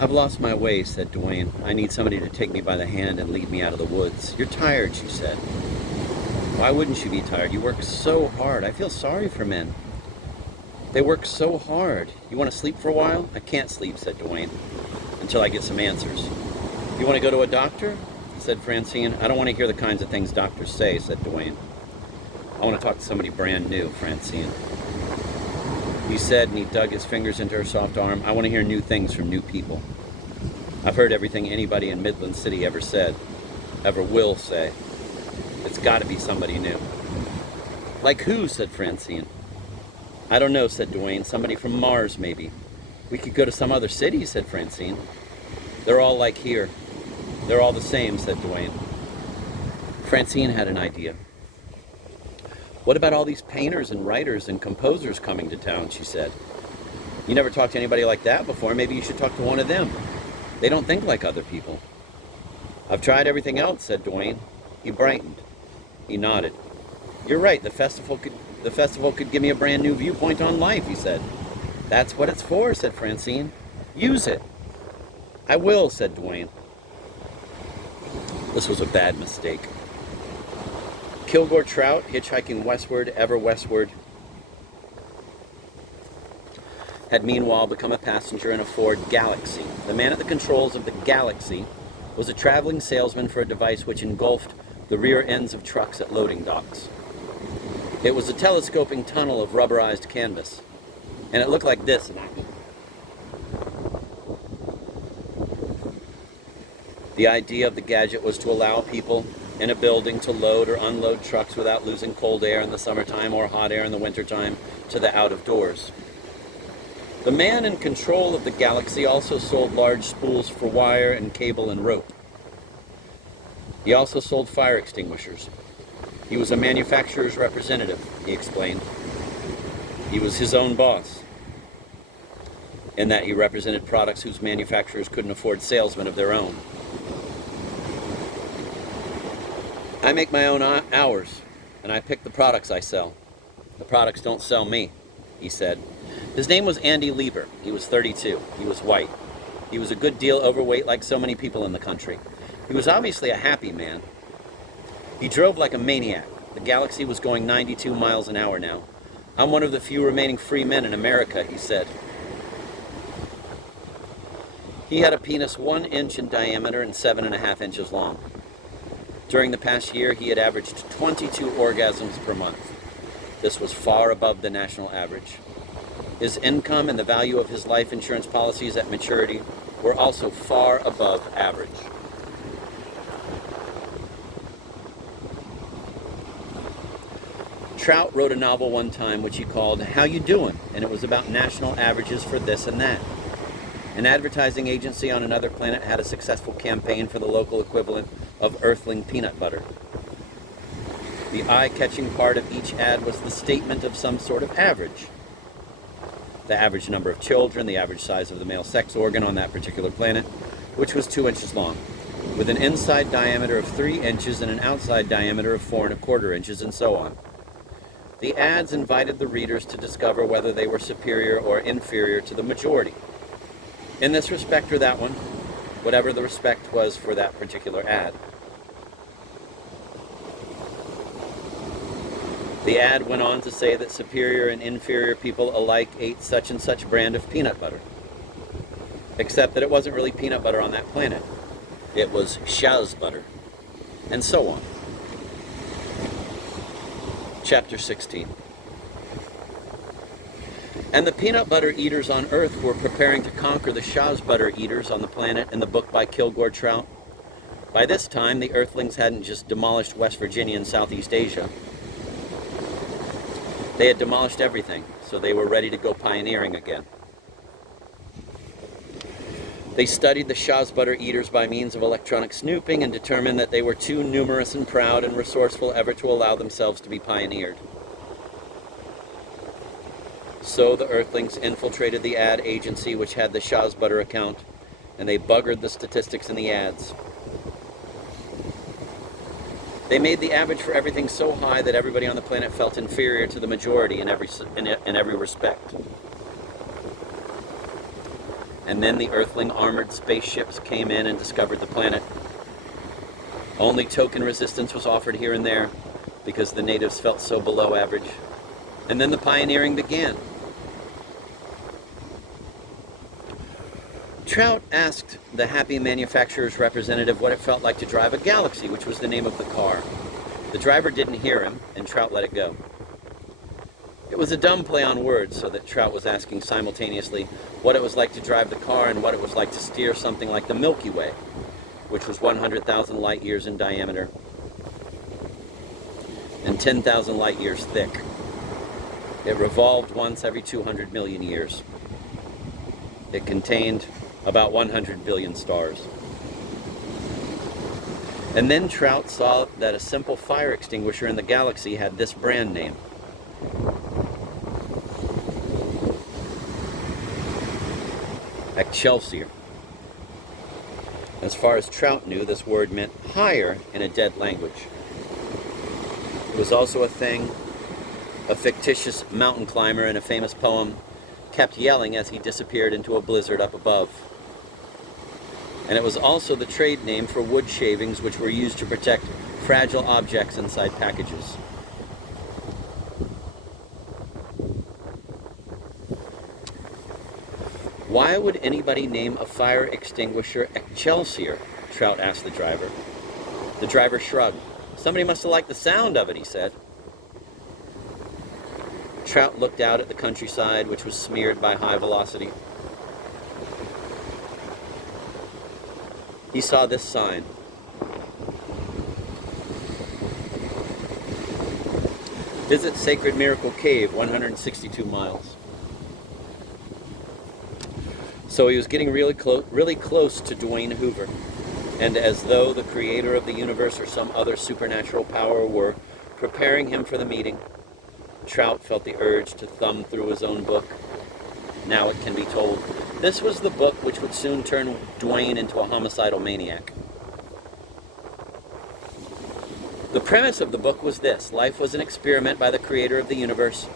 "I've lost my way," said Dwayne. "I need somebody to take me by the hand and lead me out of the woods." "You're tired," she said. "Why wouldn't you be tired? You work so hard. I feel sorry for men. They work so hard. You want to sleep for a while?" "I can't sleep," said Dwayne, "until I get some answers." "You want to go to a doctor?" said Francine. "I don't want to hear the kinds of things doctors say," said Dwayne. "I want to talk to somebody brand new, Francine," he said, and he dug his fingers into her soft arm. "I want to hear new things from new people. I've heard everything anybody in Midland City ever said, ever will say. It's got to be somebody new." "Like who?" said Francine. "I don't know," said Dwayne. "Somebody from Mars, maybe." "We could go to some other city," said Francine. "They're all like here. They're all the same," said Dwayne. Francine had an idea. "What about all these painters and writers and composers coming to town?" she said. "You never talked to anybody like that before. Maybe you should talk to one of them. They don't think like other people." "I've tried everything else," said Dwayne. He brightened. He nodded. "You're right. The festival could give me a brand new viewpoint on life," he said. "That's what it's for," said Francine. "Use it." "I will," said Dwayne. This was a bad mistake. Kilgore Trout, hitchhiking westward, ever westward, had meanwhile become a passenger in a Ford Galaxy. The man at the controls of the Galaxy was a traveling salesman for a device which engulfed the rear ends of trucks at loading docks. It was a telescoping tunnel of rubberized canvas, and it looked like this. The idea of the gadget was to allow people in a building to load or unload trucks without losing cold air in the summertime or hot air in the wintertime to the out of doors. The man in control of the Galaxy also sold large spools for wire and cable and rope. He also sold fire extinguishers. He was a manufacturer's representative, he explained. He was his own boss, in that he represented products whose manufacturers couldn't afford salesmen of their own. "I make my own hours, and I pick the products I sell. The products don't sell me," he said. His name was Andy Lieber. He was 32. He was white. He was a good deal overweight, like so many people in the country. He was obviously a happy man. He drove like a maniac. The Galaxy was going 92 miles an hour now. "I'm one of the few remaining free men in America," he said. He had a penis 1 inch in diameter and 7.5 inches long. During the past year, he had averaged 22 orgasms per month. This was far above the national average. His income and the value of his life insurance policies at maturity were also far above average. Trout wrote a novel one time which he called How You Doin', and it was about national averages for this and that. An advertising agency on another planet had a successful campaign for the local equivalent of Earthling peanut butter. The eye-catching part of each ad was the statement of some sort of average. The average number of children, the average size of the male sex organ on that particular planet, which was 2 inches long, with an inside diameter of 3 inches and an outside diameter of 4¼ inches, and so on. The ads invited the readers to discover whether they were superior or inferior to the majority. In this respect or that one, whatever the respect was for that particular ad. The ad went on to say that superior and inferior people alike ate such and such brand of peanut butter. Except that it wasn't really peanut butter on that planet. It was Shaz butter. And so on. Chapter 16. And the peanut butter eaters on Earth were preparing to conquer the Shaz butter eaters on the planet in the book by Kilgore Trout. By this time, the Earthlings hadn't just demolished West Virginia and Southeast Asia. They had demolished everything, so they were ready to go pioneering again. They studied the Shaz butter eaters by means of electronic snooping and determined that they were too numerous and proud and resourceful ever to allow themselves to be pioneered. So the Earthlings infiltrated the ad agency which had the Shaz butter account, and they buggered the statistics in the ads. They made the average for everything so high that everybody on the planet felt inferior to the majority in every respect. And then the Earthling armored spaceships came in and discovered the planet. Only token resistance was offered here and there because the natives felt so below average. And then the pioneering began. Trout asked the Happy Manufacturers representative what it felt like to drive a Galaxy, which was the name of the car. The driver didn't hear him, and Trout let it go. It was a dumb play on words, so that Trout was asking simultaneously what it was like to drive the car and what it was like to steer something like the Milky Way, which was 100,000 light years in diameter and 10,000 light years thick. It revolved once every 200 million years. It contained about 100 billion stars. And then Trout saw that a simple fire extinguisher in the Galaxy had this brand name. Excelsior. As far as Trout knew, this word meant higher in a dead language. It was also a thing a fictitious mountain climber in a famous poem kept yelling as he disappeared into a blizzard up above. And it was also the trade name for wood shavings which were used to protect fragile objects inside packages. Why would anybody name a fire extinguisher Excelsior? Trout asked the driver. The driver shrugged. Somebody must have liked the sound of it, he said. Trout looked out at the countryside, which was smeared by high velocity. He saw this sign. Visit Sacred Miracle Cave, 162 miles. So he was getting really close to Dwayne Hoover. And as though the creator of the universe or some other supernatural power were preparing him for the meeting, Trout felt the urge to thumb through his own book. Now it can be told. This was the book which would soon turn Dwayne into a homicidal maniac. The premise of the book was this. Life was an experiment by the creator of the universe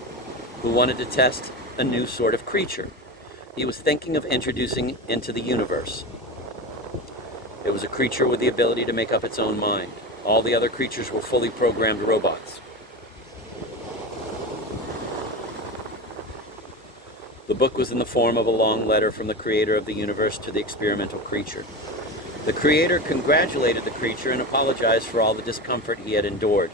who wanted to test a new sort of creature he was thinking of introducing into the universe. It was a creature with the ability to make up its own mind. All the other creatures were fully programmed robots. The book was in the form of a long letter from the creator of the universe to the experimental creature. The creator congratulated the creature and apologized for all the discomfort he had endured.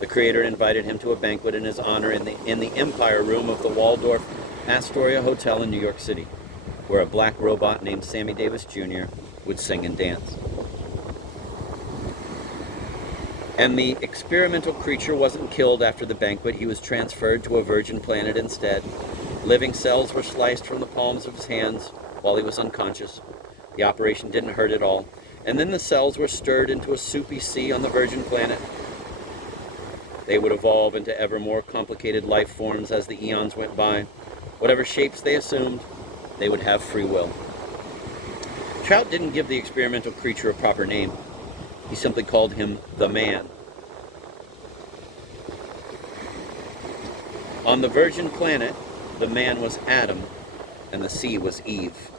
The creator invited him to a banquet in his honor in the Empire Room of the Waldorf Astoria Hotel in New York City, where a black robot named Sammy Davis Jr. would sing and dance. And the experimental creature wasn't killed after the banquet. He was transferred to a virgin planet instead. Living cells were sliced from the palms of his hands while he was unconscious. The operation didn't hurt at all. And then the cells were stirred into a soupy sea on the virgin planet. They would evolve into ever more complicated life forms as the eons went by. Whatever shapes they assumed, they would have free will. Trout didn't give the experimental creature a proper name. He simply called him the Man. On the virgin planet, the man was Adam, and the sea was Eve.